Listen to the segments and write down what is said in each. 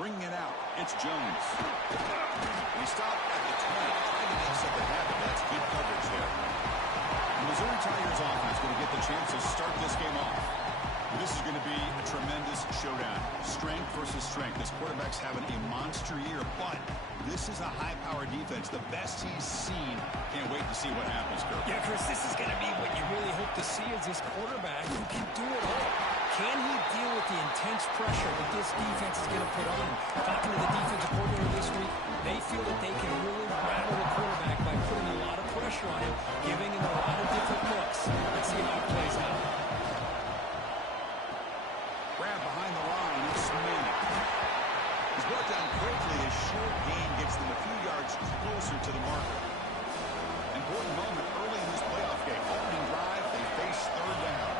Bringing it out, it's Jones. We stop at the 20, trying to make something happen. That's good coverage there. The Missouri Tigers offense going to get the chance to start this game off. This is going to be a tremendous showdown. Strength versus strength. This quarterback's having a monster year, but this is a high-powered defense, the best he's seen. Can't wait to see what happens, Kirk. Yeah, Chris, this is going to be what you really hope to see is this quarterback who can do it all. Can he deal with the intense pressure that this defense is going to put on him? Talking to the defensive coordinator this week, they feel that they can really rattle the quarterback by putting a lot of pressure on him, giving him a lot of different looks. Let's see how it plays out. Grab behind the line, it's Manning. He's brought down quickly. A short gain gets them a few yards closer to the marker. Important moment early in this playoff game. Opening drive, they face third down.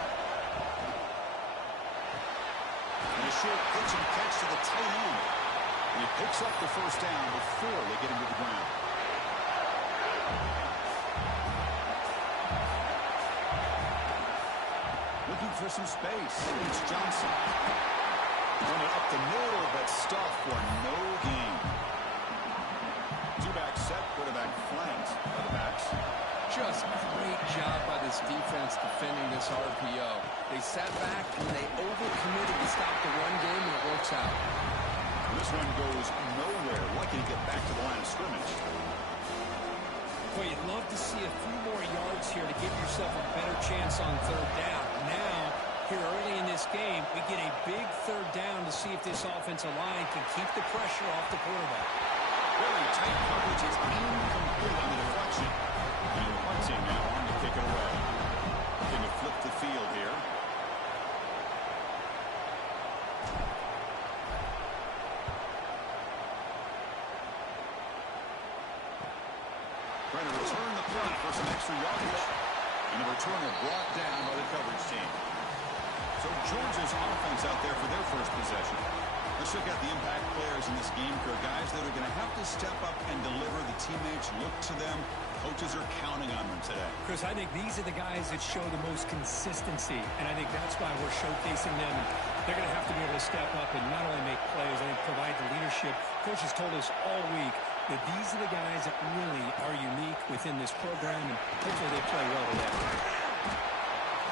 And a short pitch and catch to the tight end. And he picks up the first down before they get him to the ground. Looking for some space. It's Johnson. Running up the middle, but stuff for no gain. Two-back set, quarterback flanked by the backs. Just great job by this defense defending this RPO. They sat back and they overcommitted to stop the run game, and it works out. This one goes nowhere. Lucky to get back to the line of scrimmage. Boy, you'd love to see a few more yards here to give yourself a better chance on third down. Now, here early in this game, we get a big third down to see if this offensive line can keep the pressure off the quarterback. Very tight coverage. It's incomplete on the deflection. And the punt team now on to kick it away. Looking to flip the field here. Trying to return the punt for some extra yardage. And the returner brought down by the coverage team. So Georgia's offense out there for their first possession. Let's look at the impact players in this game, Kirk. Guys that are going to have to step up and deliver. The teammates look to them. Coaches are counting on them today. Chris, I think these are the guys that show the most consistency, and I think that's why we're showcasing them. They're going to have to be able to step up and not only make plays, I think provide the leadership. Coach has told us all week that these are the guys that really are unique within this program, and hopefully they play well today.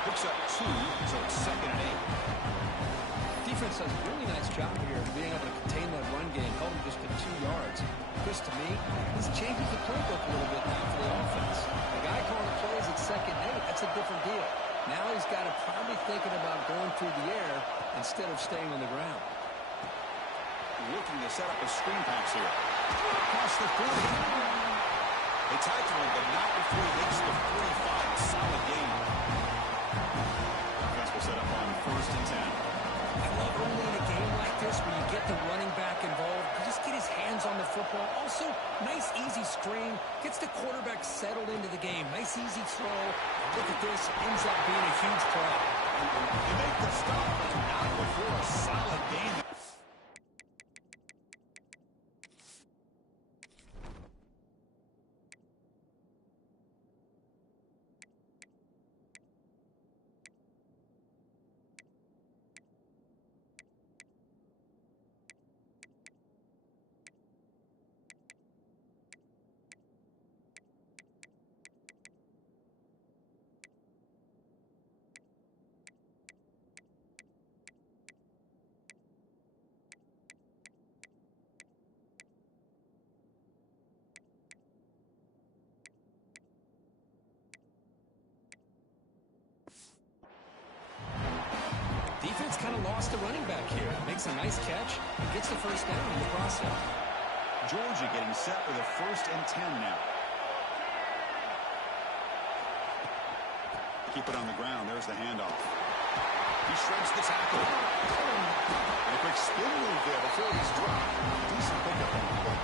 Picks up 2, so it's 2nd and 8. Defense does a really nice job here of being able to contain that run game, held him just to 2 yards. Chris, to me, this changes the playbook a little bit now for the offense. The guy calling the plays at 2nd and 8, that's a different deal. Now he's got to probably thinking about going through the air instead of staying on the ground. Looking to set up a screen pass here. Across the 40. They tackle him, but not before he makes the 45. A solid game. Defense will set up on 1st and 10. I love early in a game like this where you get the running back involved. You just get his hands on the football. Also, nice, easy screen. Gets the quarterback settled into the game. Nice, easy throw. Look at this. Ends up being a huge play. They make the stop, but not before a solid game. Defense kind of lost the running back here. Makes a nice catch and gets the first down in the process. Georgia getting set with a 1st and 10 now. Keep it on the ground. There's the handoff. He shreds the tackle. And a quick spin move there before he's dropped. Decent pickup on the play.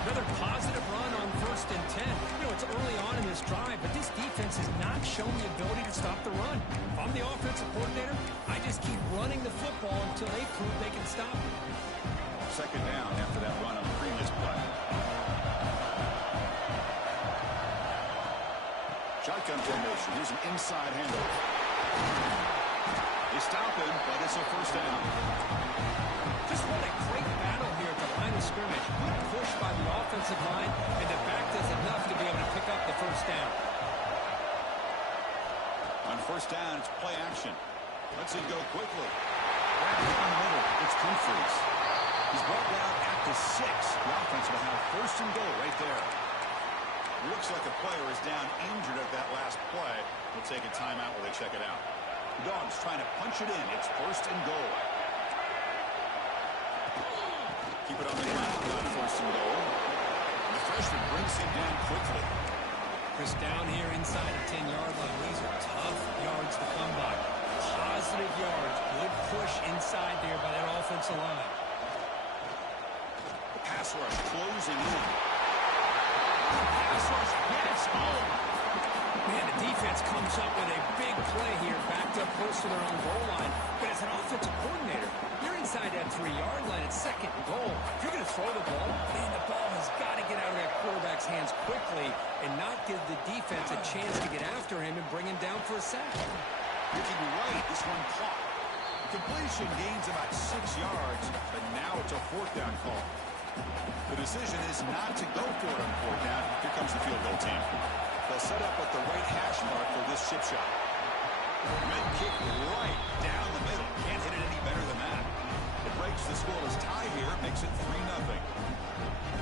Another positive run on 1st and 10. You know, it's early on in this drive, but this defense has not shown the ability to stop the run. If I'm the offensive coordinator, I just keep running the football until they prove they can stop it. 2nd down after that run on the previous play. Shotgun formation. Here's an inside handoff. They stop him, but it's a 1st down. Just what a first down. It's play action. Let's it go quickly. Right down the middle. It's Humphries. He's brought down at the 6. The offense will have first and goal right there. Looks like a player is down injured at that last play. We'll take a timeout while they check it out. The Dogs trying to punch it in. It's first and goal. Keep it on the ground on first and goal. And the freshman brings him down quickly. Chris, down here inside the 10-yard line. These are tough yards to come by. Positive yards. Good push inside there by that offensive line. The pass rush closing in. Pass rush hits home. Man, the defense comes up with a big play here, backed up close to their own goal line. But as an offensive coordinator, you're inside that 3-yard line at second and goal. If you're going to throw the ball, man, the ball has got to get out of that quarterback's hands quickly and not give the defense a chance to get after him and bring him down for a sack. Looking right, this one caught. Completion gains about 6 yards, but now it's a fourth down call. The decision is not to go for it on fourth down. Here comes the field goal team. They'll set up at the right hash mark for this chip shot. Red kick right down the middle. Can't hit it any better than that. It breaks the scoreless tie here, makes it 3-0.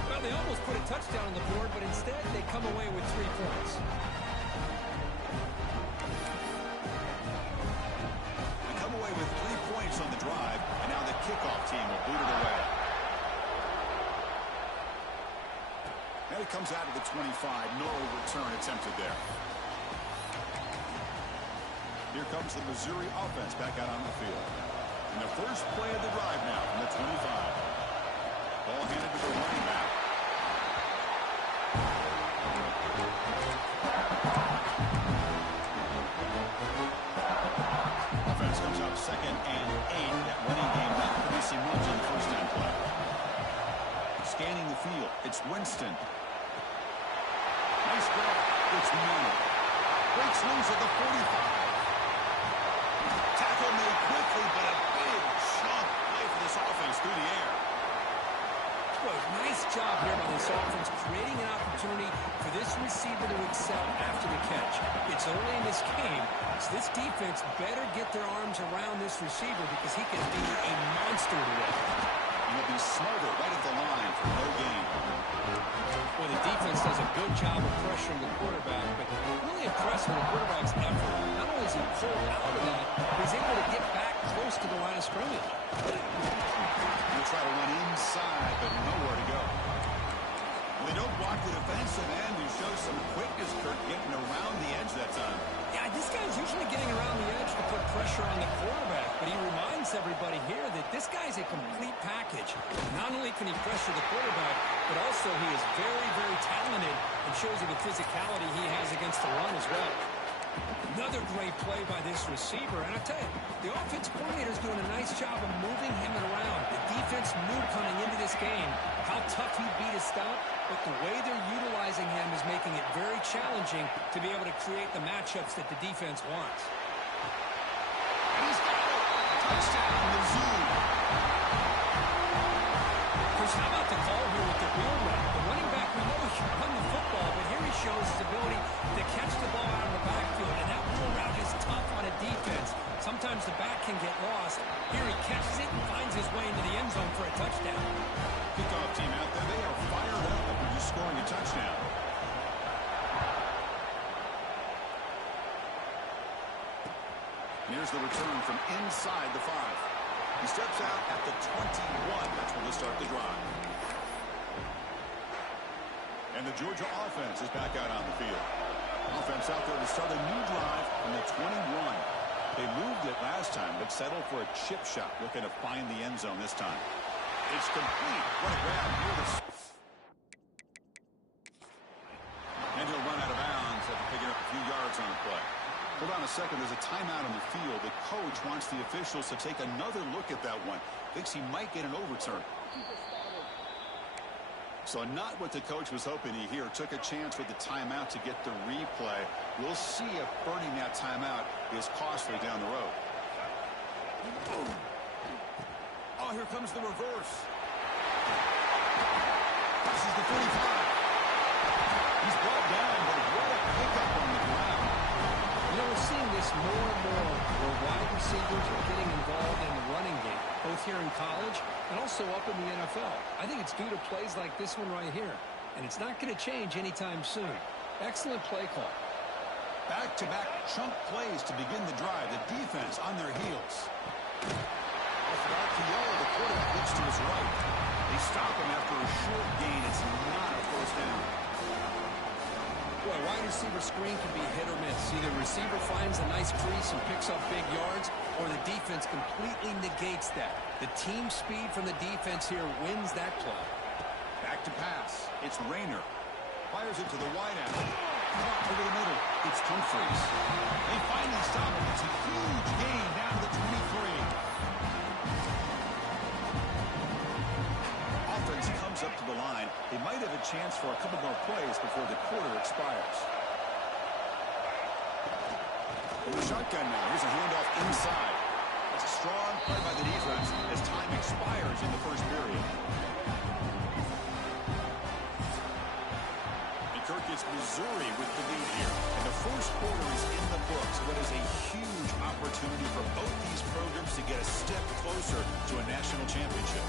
Well, they almost put a touchdown on the board, but instead they come away with 3 points. They come away with 3 points on the drive, and now the kickoff team will boot it away. Now he comes out of the 25. No return attempted there. Here comes the Missouri offense back out on the field. And the first play of the drive now from the 25. Ball handed to the running back. Offense comes up 2nd and 8. That running game not producing much on the first down play. Scanning the field. It's Winston. Nice grab. It's Manning. Breaks loose at the 45. Tackle made quickly, but a big chunk play for this offense through the air. Well, nice job here by this offense, creating an opportunity for this receiver to excel after the catch. It's early in this game, so this defense better get their arms around this receiver because he can be a monster today. He'll be smothered right at the line for no gain. Well, the defense does a good job of pressuring the quarterback, but really impressed with the quarterback's effort. Not only is he pulled out of that, but he's able to get back close to the line of scrimmage. He'll try to run inside, but nowhere to go. They don't block the defensive end who shows some quickness, Kirk, getting around the edge that time. Yeah, this guy's usually getting around the edge to put pressure on the quarterback, but he reminds everybody here that this guy's a complete package. Not only can he pressure the quarterback, but also he is very, very talented and shows you the physicality he has against the run as well. Another great play by this receiver, and I tell you, the offense coordinator is doing a nice job of moving him around. The defense knew coming into this game how tough he'd be to stop, but the way they're utilizing him is making it very challenging to be able to create the matchups that the defense wants. And he's got it. Touchdown, Missouri. Chris, how about the call here with the wheel route? The running back, we know he can run the football, but here he shows his ability to catch the ball out of the backfield, and that wheel route is tough on a defense. Sometimes the back can get lost. Here he catches it and finds his way into the end zone for a touchdown. Kickoff team out there, they are fired up after just scoring a touchdown. And here's the return from inside the 5. He steps out at the 21. That's where they'll start the drive. And the Georgia offense is back out on the field. Offense out there to start a new drive from the 21. They moved it last time, but settled for a chip shot, looking to find the end zone this time. It's complete. What a grab. And he'll run out of bounds after picking up a few yards on the play. Hold on a second. There's a timeout on the field. The coach wants the officials to take another look at that one. Thinks he might get an overturn. So not what the coach was hoping to hear. Took a chance with the timeout to get the replay. We'll see if burning that timeout is costly down the road. Oh, here comes the reverse. This is the 45. He's brought down, but what a pickup on the ground. You know, we're seeing this more and more where wide receivers are getting involved in the running game, both here in college and also up in the NFL. I think it's due to plays like this one right here, and it's not going to change anytime soon. Excellent play call. Back-to-back chunk plays to begin the drive. The defense on their heels. Off the RPO, the quarterback looks to his right. They stop him after a short gain. It's not a first down. Boy, wide receiver screen can be hit or miss. Either receiver finds a nice crease and picks up big yards, or the defense completely negates that. The team speed from the defense here wins that play. Back to pass. It's Rayner. Fires it to the wideout. Caught over the middle. It's Humphries. They finally stop him. It's a huge gain down to the 23. Offense comes up to the line. They might have a chance for a couple more plays before the quarter expires. In the shotgun now. Here's a handoff inside. That's a strong play by the defense as time expires in the first period. Kirk gets Missouri with the lead here. And the first quarter is in the books. What is a huge opportunity for both these programs to get a step closer to a national championship.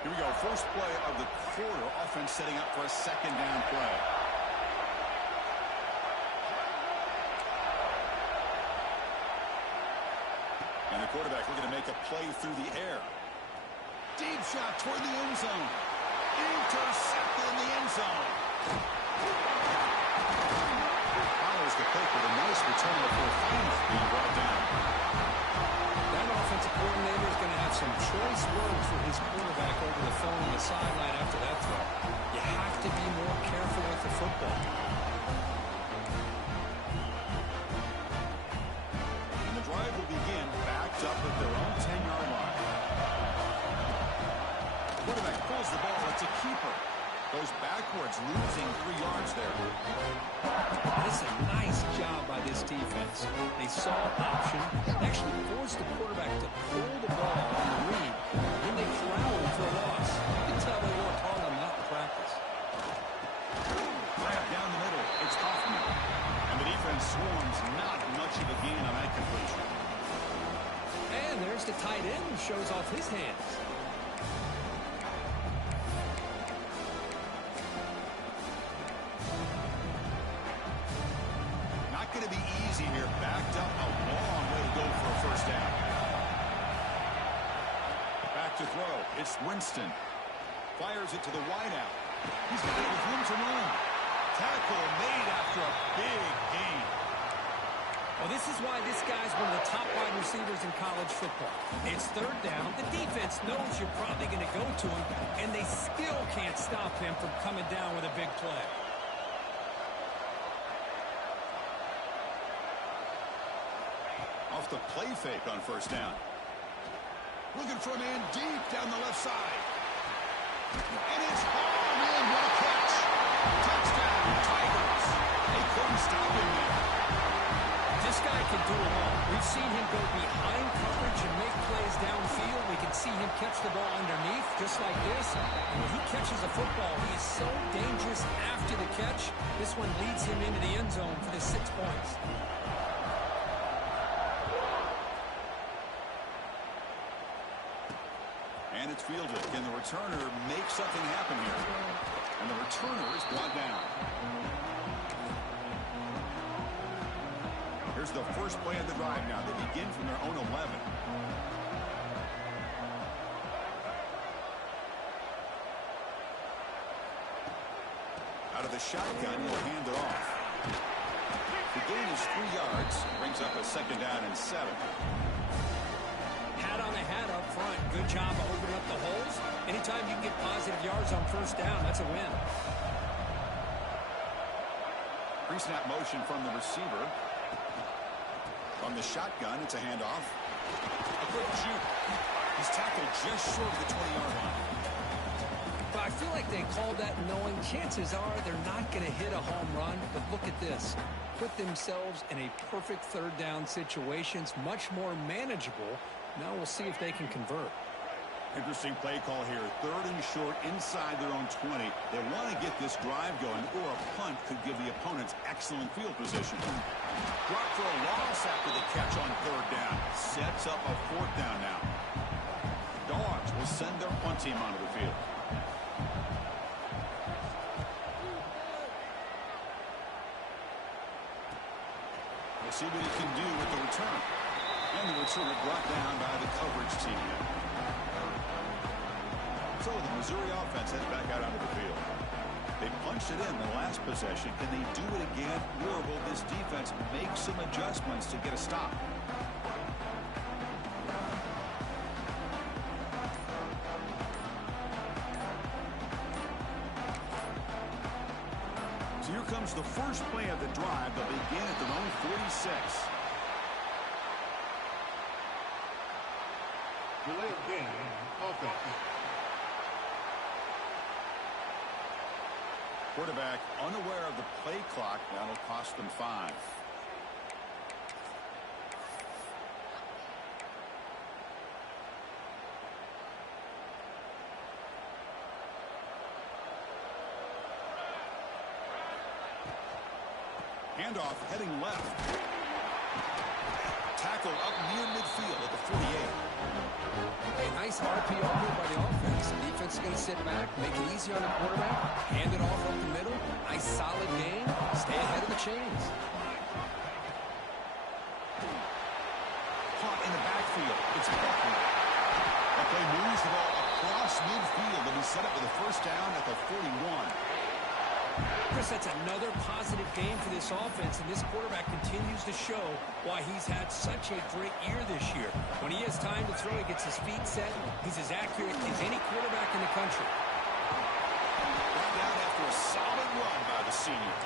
Here we go. First play of the quarter. Offense setting up for a second down play. And the quarterback looking to make a play through the air. Deep shot toward the end zone. Intercepted in the end zone. Follows the pick with a nice return before finally being brought down. That offensive coordinator is going to have some choice words for his quarterback over the phone on the sideline after that throw. You have to be more careful with the football. Drive will begin backed up at their own 10-yard line. Quarterback pulls the ball. It's a keeper. Goes backwards, losing 3 yards there. This is a nice job by this defense. They saw option, actually forced the quarterback to pull the ball on the read, and they corralled for a loss. You can tell they worked hard on that in practice. Grab down the middle. It's Hoffman. And the defense swarms. Not much of a gain on that completion. And there's the tight end who shows off his hands. Not going to be easy here. Backed up a long way to go for a first down. Back to throw. It's Winston. Fires it to the wideout. He's got it with room to run. Tackle made after a big gain. Well, this is why this guy's one of the top wide receivers in college football. It's third down. The defense knows you're probably going to go to him, and they still can't stop him from coming down with a big play. Off the play fake on first down. Looking for a man deep down the left side. And it's hauled in. What a catch. Touchdown, Tigers. They couldn't stop him there. This guy can do it all. We've seen him go behind coverage and make plays downfield. We can see him catch the ball underneath, just like this. And when he catches a football, he is so dangerous after the catch. This one leads him into the end zone for the 6 points. And it's fielded. Can the returner make something happen here? And the returner is brought down. Here's the first play of the drive now. They begin from their own 11. Out of the shotgun, he'll hand it off. The gain is 3 yards. Brings up a second down and 7. Hat on the hat up front. Good job of opening up the holes. Anytime you can get positive yards on first down, that's a win. Pre-snap motion from the receiver. From the shotgun, it's a handoff. A quick shoot. He's tackled just short of the 20-yard line. But I feel like they called that knowing chances are they're not going to hit a home run. But look at this. put themselves in a perfect third down situations, much more manageable. Now we'll see if they can convert. Interesting play call here. 3rd and short inside their own 20. They want to get this drive going, or a punt could give the opponents excellent field position. Blocked for a loss after the catch on 3rd down. Sets up a 4th down now. Dogs will send their punt team onto the field. We'll see what he can do with the return. And the returner brought down by the coverage team. So the Missouri offense heads back out onto the field. They punched it in the last possession. Can they do it again, or will this defense make some adjustments to get a stop? So here comes the first play of the drive. They'll begin at their own 46. Delay of game, offense. Quarterback unaware of the play clock. That'll cost them 5. Handoff heading left. Tackle up near midfield at the 48. A nice RPO here by the offense. Defense is going to sit back, make it easy on the quarterback, hand it off up the middle. Nice solid game. Stay ahead of the chains. Caught in the backfield. It's Buckner. That play moves the ball across midfield, and he set up with a 1st down at the 41. Chris, that's another positive game for this offense, and this quarterback continues to show why he's had such a great year this year. When he has time to throw, he gets his feet set. He's as accurate as any quarterback in the country. Brought down after a solid run by the senior.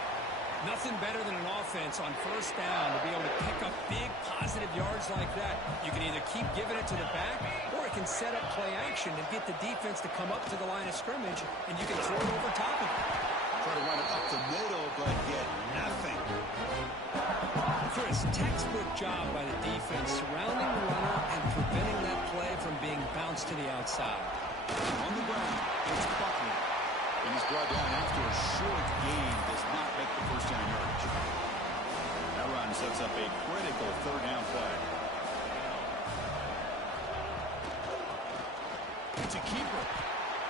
Nothing better than an offense on 1st down to be able to pick up big positive yards like that. You can either keep giving it to the back, or it can set up play action and get the defense to come up to the line of scrimmage, and you can throw it over top of it. Try to run it up the middle, but get nothing. Chris, textbook job by the defense surrounding the runner and preventing that play from being bounced to the outside. On the ground, it's Buckner. And he's brought down after a short gain. Does not make the 1st down yardage. That run sets up a critical 3rd down play. It's a keeper.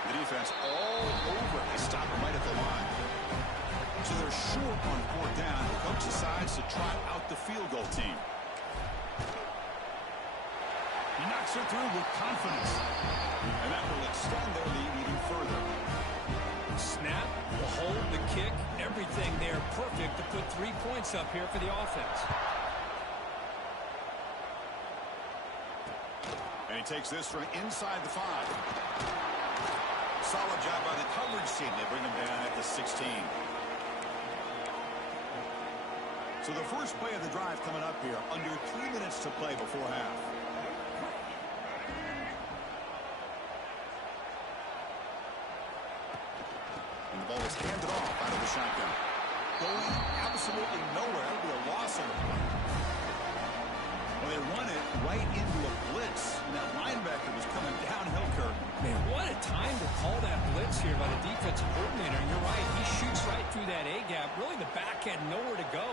The defense all over. They stop him right at the line. So they're short on 4th down. The coach decides to try out the field goal team. He knocks her through with confidence. And that will extend their lead even further. Snap, the hold, the kick, everything there perfect to put 3 points up here for the offense. And he takes this from inside the 5. Solid job by the coverage team. They bring him down at the 16. So the first play of the drive coming up here. Under 3 minutes to play before half. And the ball is handed off out of the shotgun. Going absolutely nowhere. It'll be a loss on the play. Well, they run it right into a blitz. And that linebacker was coming downhill, Kirk. Man, what a time to call that blitz here by the defensive coordinator. And you're right, he shoots right through that A-gap. Really, the back had nowhere to go.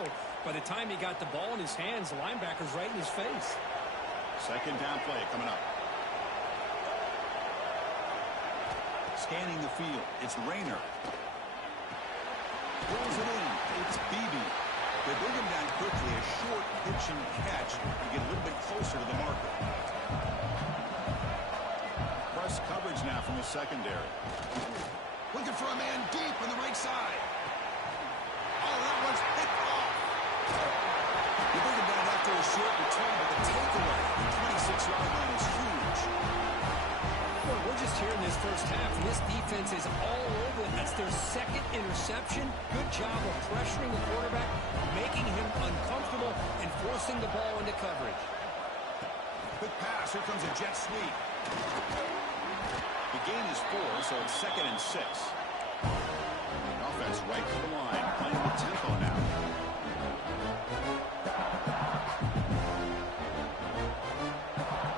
By the time he got the ball in his hands, the linebacker's right in his face. 2nd down play coming up. Scanning the field, it's Rayner. Pulls it in, it's Beebe. They bring him down quickly, a short pitch and catch to get a little bit closer to the marker. Press coverage now from the secondary. Looking for a man deep on the right side. Oh, that one's picked off. They bring him down after a short return, but the takeaway, the 26-yard line is huge. Well, we're just here in this first half, and this defense is all over it. That's their 2nd interception. Good job of pressuring the quarterback, making him uncomfortable, and forcing the ball into coverage. Quick pass. Here comes a jet sweep. The gain is 4, so it's 2nd and 6. Offense right to the line, playing the tempo now.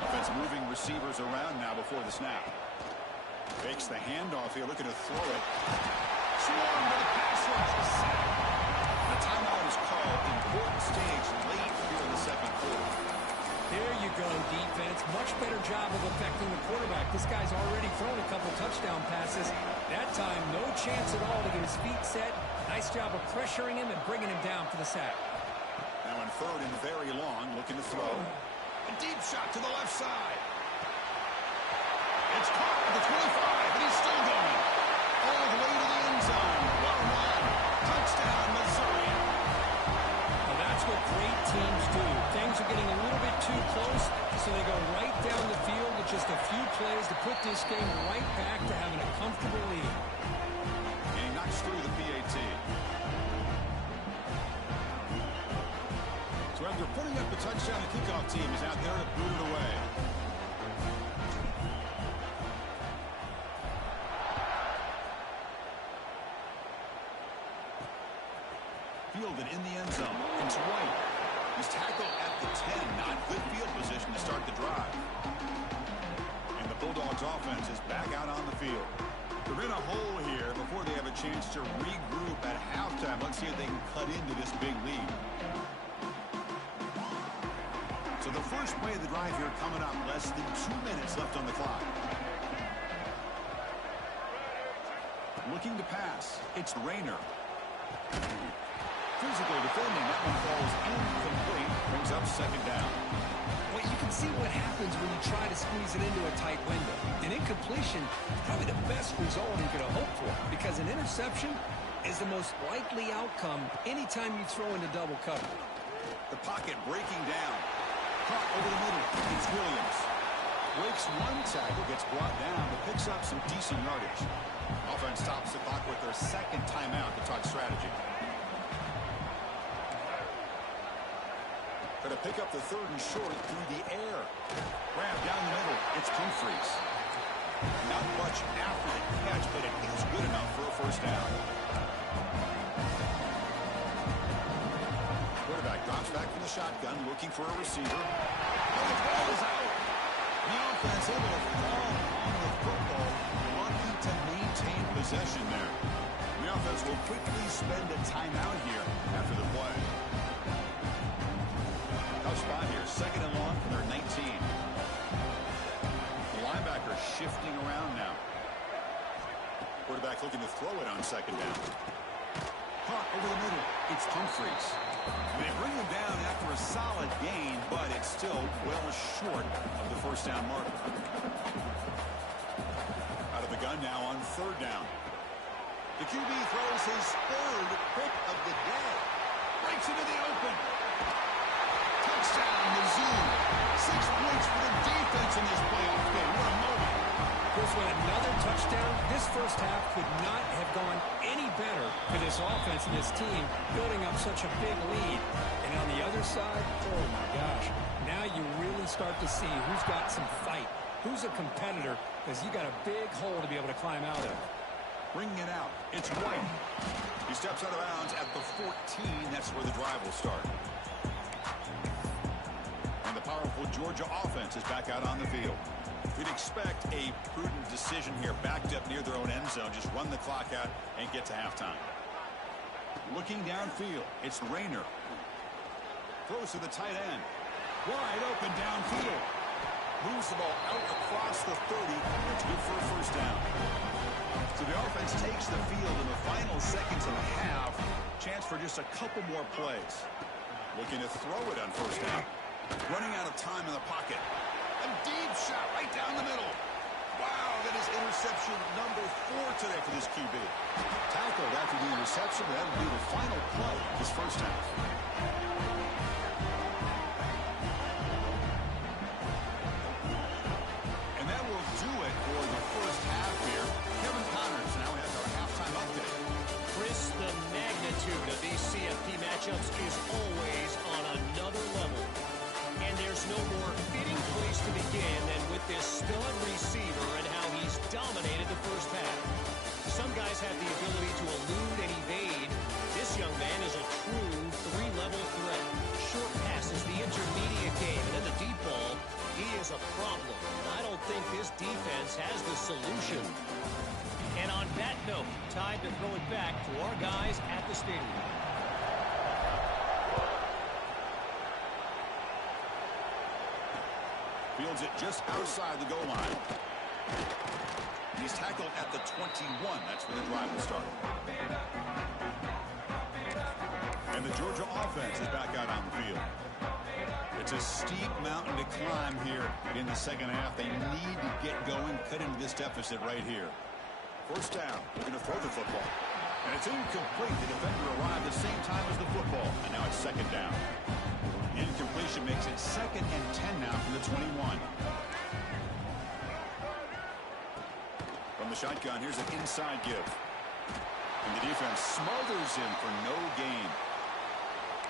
Offense moving receivers around now before the snap. Fakes the handoff here, looking to throw it. Swarm to the pass rush. The timeout is called. Important stage late here in the second quarter. There you go, defense. Much better job of affecting the quarterback. This guy's already thrown a couple touchdown passes. That time, no chance at all to get his feet set. Nice job of pressuring him and bringing him down for the sack. Now in third and very long, looking to throw. A deep shot to the left side. It's caught at the 25, and he's still going. All the way to the end zone. 1-1. Touchdown, Missouri. Well, that's what great teams do. Things are getting a little bit too close, so they go right down the field with just a few plays to put this game right back to having a comfortable lead. And he knocks through the PAT. So after putting up the touchdown, the kickoff team is out there to boot it away. Fielded in the end zone. It's White. He's tackled at the 10. Not good field position to start the drive. And the Bulldogs offense is back out on the field. They're in a hole here before they have a chance to regroup at halftime. Let's see if they can cut into this big lead. So the first play of the drive here coming up. Less than 2 minutes left on the clock. Looking to pass. It's Rayner. Physical defending. That one falls incomplete. Brings up second down. Well, you can see what happens when you try to squeeze it into a tight window. An incompletion is probably the best result you could have hoped for, because an interception is the most likely outcome anytime you throw into double cover. The pocket breaking down. Caught over the middle. It's Williams. Breaks one tackle, gets brought down, but picks up some decent yardage. Offense stops the clock with their second timeout to talk strategy. Going to pick up the third and short through the air. Grab down the middle. It's Humphreys. Not much after the catch, but it is good enough for a first down. Quarterback drops back from the shotgun, looking for a receiver. Oh, the ball is out. The offense able to fall on the football, wanting to maintain possession there. The offense will quickly spend a timeout here after the play. Tough spot here. Second and long from their 19. The linebacker shifting around now. Quarterback looking to throw it on second down. Caught over the middle. It's Humphreys. They bring him down after a solid gain, but it's still well short of the first down marker. Out of the gun now on third down. The QB throws his third pick of the day. Breaks into the open. Touchdown, Mizzou. 6 points for the defense in this playoff game. What a moment. Chris, with another touchdown, this first half could not have gone any better for this offense and this team, building up such a big lead. And on the other side, oh my gosh, now you really start to see who's got some fight, who's a competitor, because you got a big hole to be able to climb out of. Bringing it out. It's White. He steps out of bounds at the 14. That's where the drive will start. And the powerful Georgia offense is back out on the field. We'd expect a prudent decision here, backed up near their own end zone. Just run the clock out and get to halftime. Looking downfield, it's Rayner. Throws to the tight end. Wide open downfield. Moves the ball out across the 30. That's good for a first down. So the offense takes the field in the final seconds of the half. Chance for just a couple more plays. Looking to throw it on first down. Running out of time in the pocket. A deep shot right down the middle. Wow, that is interception number 4 today for this QB. Tackled after the interception. That'll be the final play of this first half. And that will do it for the first half here. Kevin Connors now has our halftime update. Chris, the magnitude of these CFP matchups is always on another level. And there's no more fitting place to begin than with this stud receiver and how he's dominated the first half. Some guys have the ability to elude and evade. This This young man is a true three-level threat. Short passes, the intermediate game, and then the deep ball. He is a problem. I don't think this defense has the solution. And on that note, time to throw it back to our guys at the stadium. Fields it just outside the goal line. He's tackled at the 21. That's where the drive will start. And the Georgia offense is back out on the field. It's a steep mountain to climb here in the second half. They need to get going, cut into this deficit right here. First down. They're going to throw the football. And it's incomplete. The defender arrived the same time as the football. And now it's second down. Incompletion makes it 2nd and 10 now from the 21. From the shotgun, here's an inside give. And the defense smothers him for no gain.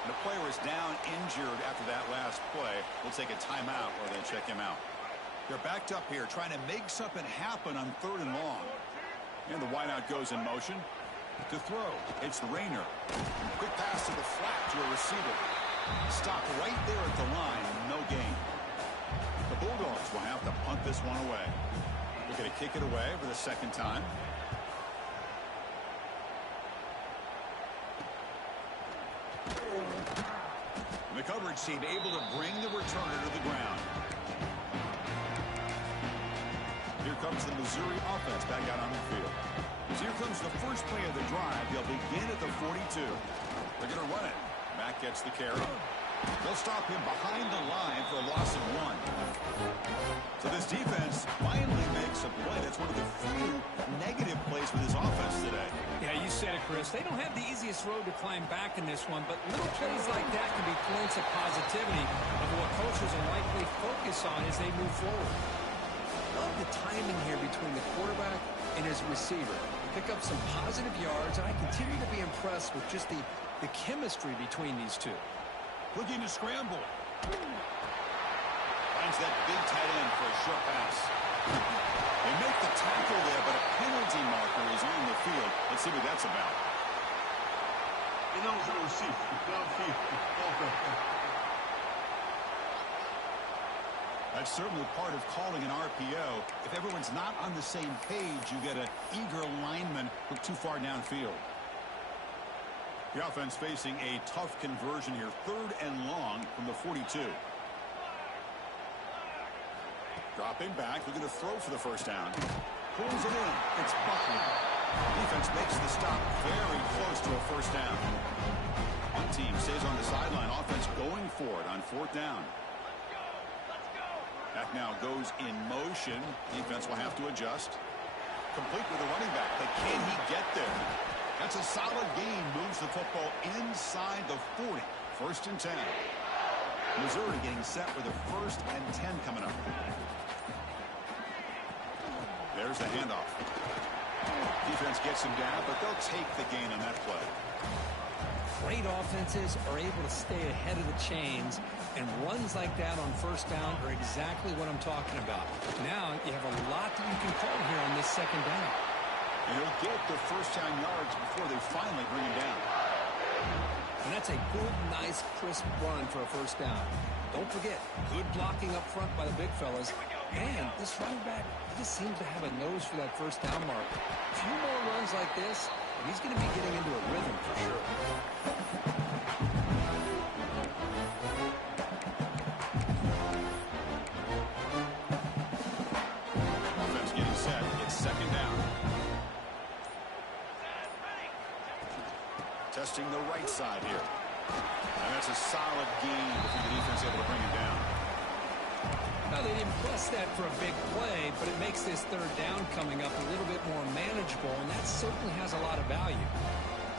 The player is down injured after that last play. We'll take a timeout or they'll check him out. They're backed up here trying to make something happen on 3rd and long. And the wideout goes in motion. To throw, it's Rayner. Quick pass to the flat to a receiver. Stop right there at the line. No gain. The Bulldogs will have to punt this one away. They're going to kick it away for the second time. And the coverage team able to bring the returner to the ground. Here comes the Missouri offense back out on the field. So here comes the first play of the drive. They'll begin at the 42. They're going to run it. Mack gets the carry. They'll stop him behind the line for a loss of 1. So this defense finally makes a play. That's one of the few negative plays for this offense today. Yeah, you said it, Chris. They don't have the easiest road to climb back in this one, but little plays like that can be points of positivity of what coaches will likely focus on as they move forward. Love the timing here between the quarterback and his receiver. Pick up some positive yards, and I continue to be impressed with just the chemistry between these two. Looking to scramble. Finds that big tight end for a short pass. They make the tackle there, but a penalty marker is on the field. Let's see what that's about. Ineligible receiver. Downfield. Offense. That's certainly part of calling an RPO. If everyone's not on the same page, you get an eager lineman look too far downfield. The offense facing a tough conversion here. 3rd and long from the 42. Dropping back, looking to throw for the first down. Pulls it in. It's Buckley. Defense makes the stop very close to a first down. One team stays on the sideline. Offense going for it on 4th down. That now goes in motion. Defense will have to adjust. Complete with the running back. But can he get there? That's a solid gain. Moves the football inside the 40. 1st and 10. Missouri getting set for the 1st and 10 coming up. There's the handoff. Defense gets him down, but they'll take the gain on that play. Great offenses are able to stay ahead of the chains, and runs like that on 1st down are exactly what I'm talking about. Now you have a lot that you can call here on this 2nd down. And he'll get the first down yards before they finally bring him down. And that's a good, nice, crisp run for a 1st down. Don't forget, good blocking up front by the big fellas. And this running back, he just seems to have a nose for that 1st down mark. A few more runs like this, and he's going to be getting into a rhythm for sure. Offense getting set. It's 2nd down. Testing the right side here. And that's a solid gain before the defense able to bring him down. Now, they didn't press that for a big play, but it makes this 3rd down coming up a little bit more manageable, and that certainly has a lot of value.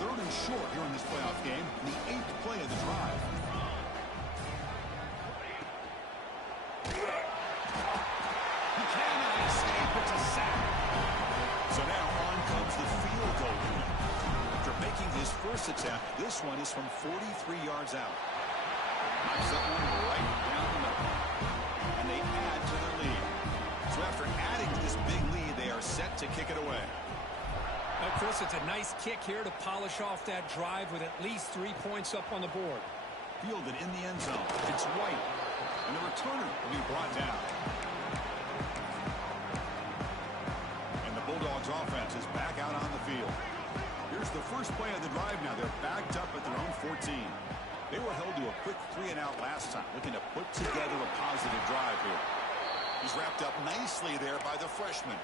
3rd and short here in this playoff game, the 8th play of the drive. He cannot escape. It's a sack. So now on comes the field goal unit. After making his first attempt, this one is from 43 yards out. Knocks that one right down the middle. And they add to their lead. So after adding to this big lead, they are set to kick it away. Well, Chris, it's a nice kick here to polish off that drive with at least 3 points up on the board. Fielded in the end zone. It's White. And the returner will be brought down. And the Bulldogs offense is back out on the field. Here's the first play of the drive now. They're backed up at their own 14. They were held to a quick 3-and-out last time, looking to put together a positive drive here. He's wrapped up nicely there by the freshman.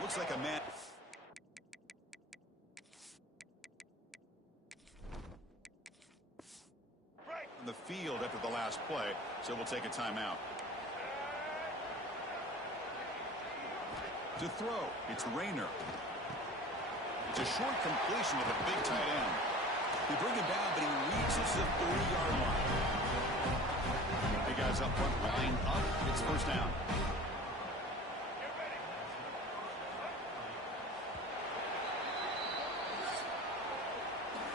Looks like a man. On the field after the last play, so we'll take a timeout. To throw, it's Rayner. It's a short completion with a big tight end. They bring him down, but he reaches the 40-yard line. Big guys up front, line up. It's first down.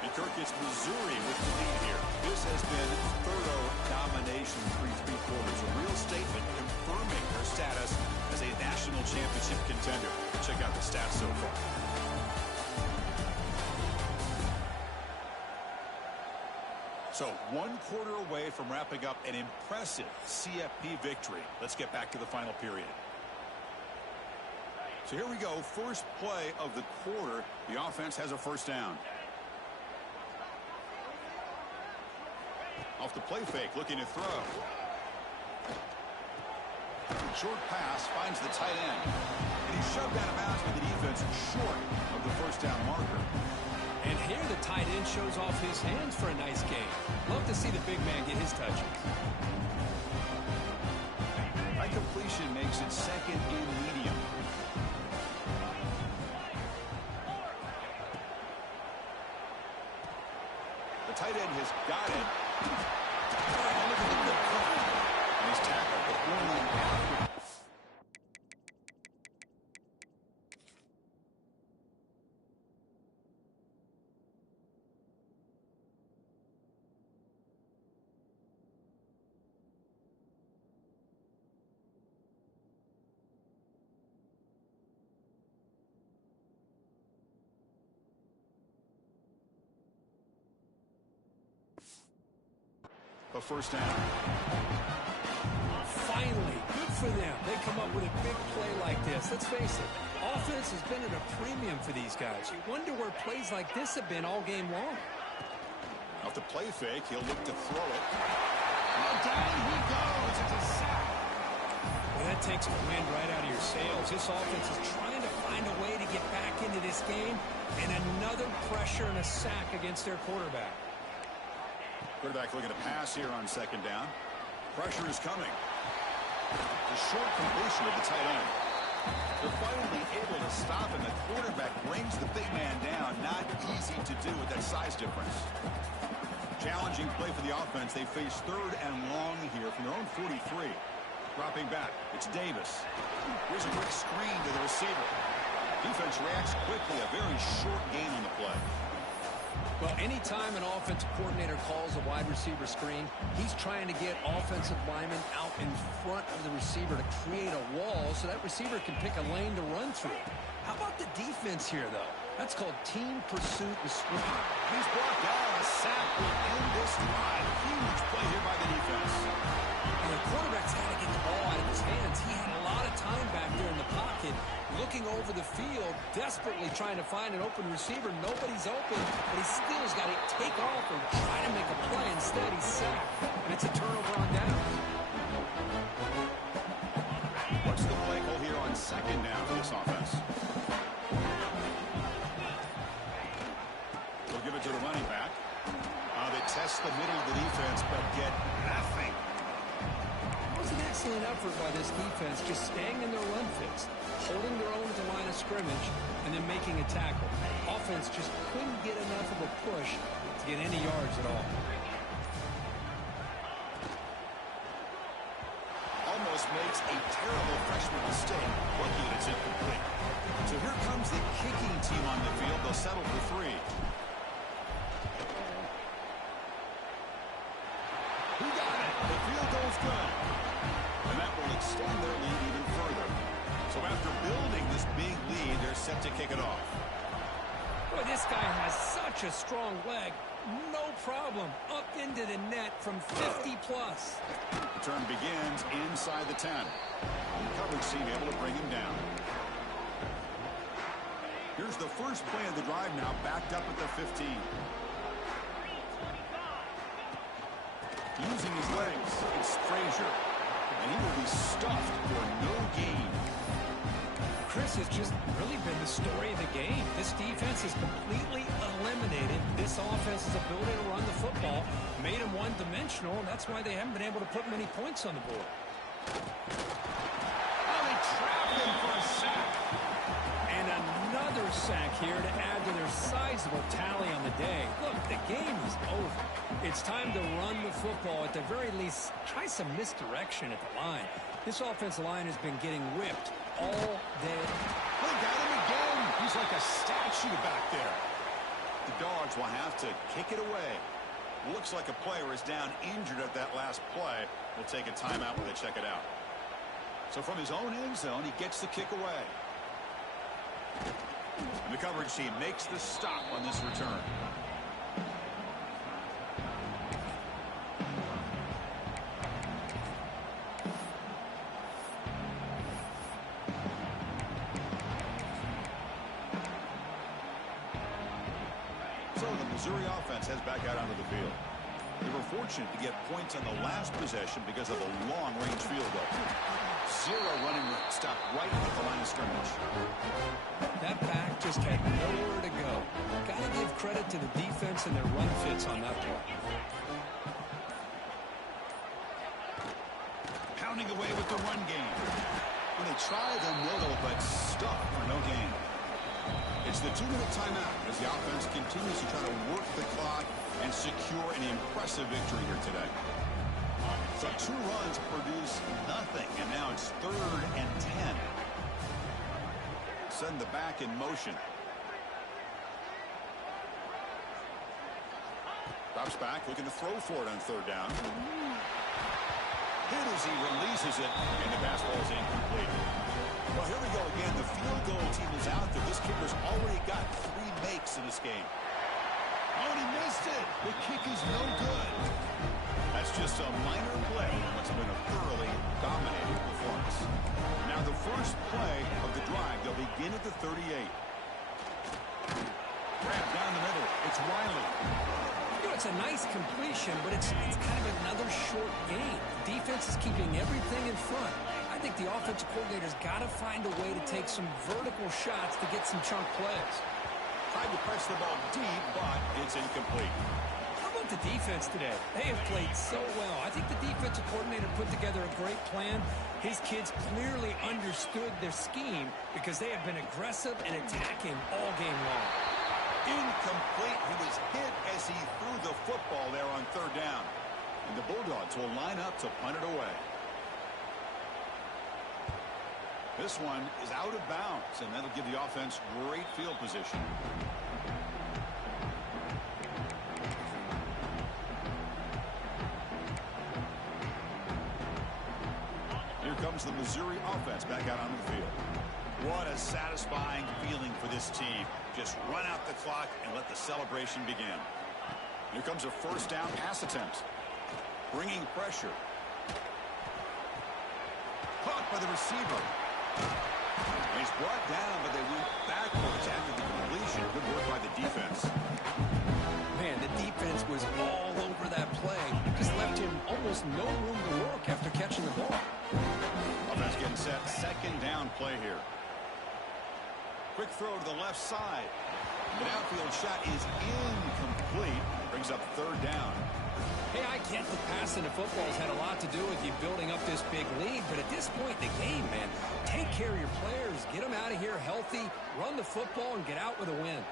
And Kirk, it's Missouri with the lead here. This has been thorough domination through 3 quarters. A real statement confirming their status as a national championship contender. Check out the stats so far. So 1 quarter away from wrapping up an impressive CFP victory. Let's get back to the final period. So here we go. First play of the quarter. The offense has a first down. Off the play fake, looking to throw. Short pass finds the tight end. And he's shoved out of bounds by the defense short of the first down marker. And here the tight end shows off his hands for a nice game. Love to see the big man get his touches. That completion makes it second and medium. The tight end has got it. And look at the good play. And he's tackled, but only after. A first down. Finally, good for them. They come up with a big play like this. Let's face it, offense has been at a premium for these guys. You wonder where plays like this have been all game long. Off the play fake, he'll look to throw it. And down he goes. It's a sack. Well, that takes the wind right out of your sails. This offense is trying to find a way to get back into this game, and another pressure and a sack against their quarterback. Quarterback looking to pass here on second down. Pressure is coming. The short completion of the tight end. They're finally able to stop, and the quarterback brings the big man down. Not easy to do with that size difference. Challenging play for the offense. They face third and long here from their own 43. Dropping back. It's Davis. Here's a quick screen to the receiver. Defense reacts quickly. A very short gain on the play. Well, anytime an offensive coordinator calls a wide receiver screen, he's trying to get offensive linemen out in front of the receiver to create a wall so that receiver can pick a lane to run through. How about the defense here, though? That's called team pursuit and sprint. He's brought down. A sack will end this drive. Huge play here by the defense. And the quarterback's got to get the ball out of his hands. He had a lot of time back there in the pocket, looking over the field, desperately trying to find an open receiver. Nobody's open, but he still has got to take off and try to make a play. Instead, he's sacked, and it's a turnover on downs. What's the play call here on second down for this offense? They'll give it to the running back. They test the middle of the defense, but get nothing. It was an excellent effort by this defense, just staying in their run fits, holding their own at the line of scrimmage, and then making a tackle. Offense just couldn't get enough of a push to get any yards at all. Almost makes a terrible freshman mistake. Lucky it's incomplete. So here comes the kicking team on the field. They'll settle for 3. Who got it? The field goal's good. And that will extend their lead even further. So after building this big lead, they're set to kick it off. Boy, this guy has such a strong leg. No problem. Up into the net from 50-plus. The turn begins inside the 10. The coverage team able to bring him down. Here's the first play of the drive now, backed up at the 15. Using his legs, it's Frazier. And he will be stuffed for no gain. Chris, has just really been the story of the game. This defense has completely eliminated this offense's ability to run the football, made them one-dimensional, and that's why they haven't been able to put many points on the board. Oh, they trapped him for a sack. And another sack here to add to their sizable tally on the day. Look, the game is over. It's time to run the football. At the very least, try some misdirection at the line. This offensive line has been getting whipped all day. They got him again. He's like a statue back there. The Dogs will have to kick it away. Looks like a player is down injured at that last play. We'll take a timeout when they check it out. So from his own end zone, he gets the kick away. And the coverage team makes the stop on this return. So the Missouri offense heads back out onto the field. They were fortunate to get points on the last possession because of a long-range field goal. Zero running stop right at the line of scrimmage. That back just had nowhere to go. Got to give credit to the defense and their run fits on that play. Pounding away with the run game. When they try the middle, but stuck for no gain. It's the 2-minute timeout as the offense continues to try to work the clock and secure an impressive victory here today. So 2 runs produce nothing, and now it's 3rd and 10. Send the back in motion. Drops back, looking to throw for it on 3rd down. Hit as he releases it, and the pass ball is incomplete. Well, here we go again. The field goal team is out there. This kicker's already got 3 makes in this game. Oh, and he missed it. The kick is no good. That's just a minor play in what's been a thoroughly dominating performance. Now the first play of the drive, they'll begin at the 38. Grab down the middle. It's Wiley. You know, it's a nice completion, but it's kind of another short game. The defense is keeping everything in front. I think the offensive coordinator's got to find a way to take some vertical shots to get some chunk plays. Tried to press the ball deep, but it's incomplete. How about the defense today? They have played so well. I think the defensive coordinator put together a great plan. His kids clearly understood their scheme because they have been aggressive and attacking all game long. Incomplete. He was hit as he threw the football there on 3rd down. And the Bulldogs will line up to punt it away. This one is out of bounds, and that'll give the offense great field position. Here comes the Missouri offense back out onto the field. What a satisfying feeling for this team. Just run out the clock and let the celebration begin. Here comes a 1st down pass attempt. Bringing pressure. Caught by the receiver. He's brought down, but they went backwards after the completion. Good work by the defense. Man, the defense was all over that play. Just left him almost no room to work after catching the ball. Offense getting set. 2nd down play here. Quick throw to the left side. The downfield shot is incomplete. Brings up 3rd down. Hey, I get the passing of football has had a lot to do with you building up this big lead, but at this point in the game, man, take care of your players, get them out of here healthy, run the football, and get out with a win.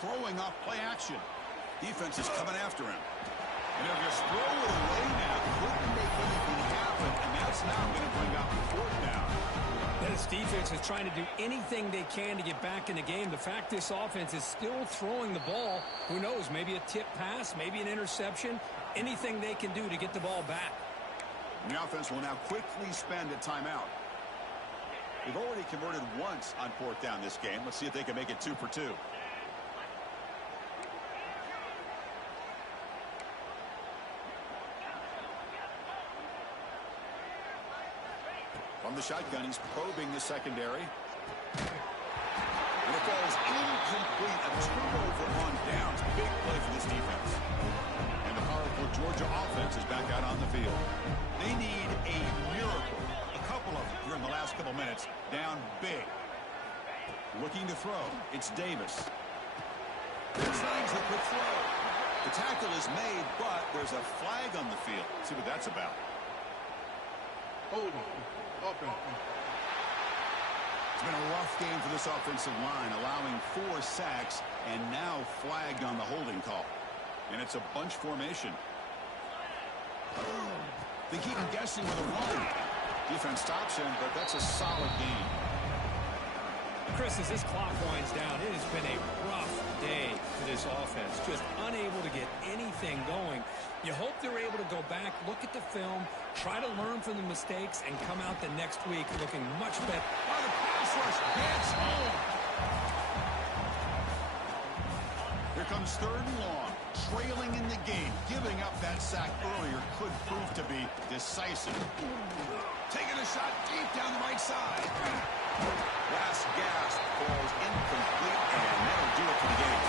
Throwing off play action. Defense is coming after him. And they'll just throw it away now. Couldn't make anything happen, and that's now going to bring up 4th down. This defense is trying to do anything they can to get back in the game. The fact this offense is still throwing the ball, who knows, maybe a tip pass, maybe an interception, anything they can do to get the ball back. And the offense will now quickly spend a timeout. They've already converted once on 4th down this game. Let's see if they can make it 2 for 2. From the shotgun, he's probing the secondary. And it falls incomplete. A turnover on downs. Big play for this defense. And the powerful Georgia offense is back out on the field. They need a miracle. A couple of them here in the last couple minutes. Down big. Looking to throw. It's Davis. Tries the quick throw. The tackle is made, but there's a flag on the field. Let's see what that's about. Hold on. Offense. It's been a rough game for this offensive line, allowing 4 sacks and now flagged on the holding call. And it's a bunch formation. They keep him guessing with a run. Defense stops him, but that's a solid game. Chris, as this clock winds down, it has been a rough day for this offense. Just unable to get anything going. You hope they're able to go back, look at the film, try to learn from the mistakes, and come out the next week looking much better. Oh, the pass rush gets home. Here comes 3rd and long. Trailing in the game. Giving up that sack earlier could prove to be decisive. Taking a shot deep down the right side. Last gasp falls incomplete, and that'll do it for the game.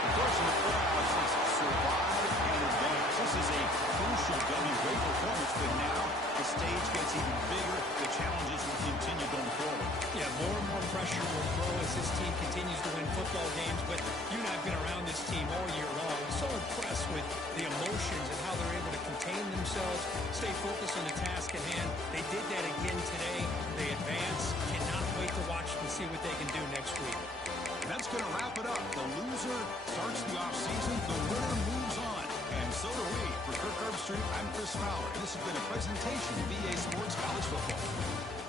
The course of the playoffs is survive and advance. This is a crucial W. Great performance, but now the stage gets even bigger. The challenges will continue going forward. Yeah, more and more pressure will grow as this team continues to win football games, but you and I have been around this team all year long. I'm so impressed with the emotions and how they're able to contain themselves, stay focused on the task at hand. They did that again today. They advance. Cannot wait to watch and see what they can do next week. And that's going to wrap it up. The loser starts the offseason. The winner moves on. And so do we. For Kirk Herbstreit, I'm Chris Fowler. And this has been a presentation of EA Sports College Football.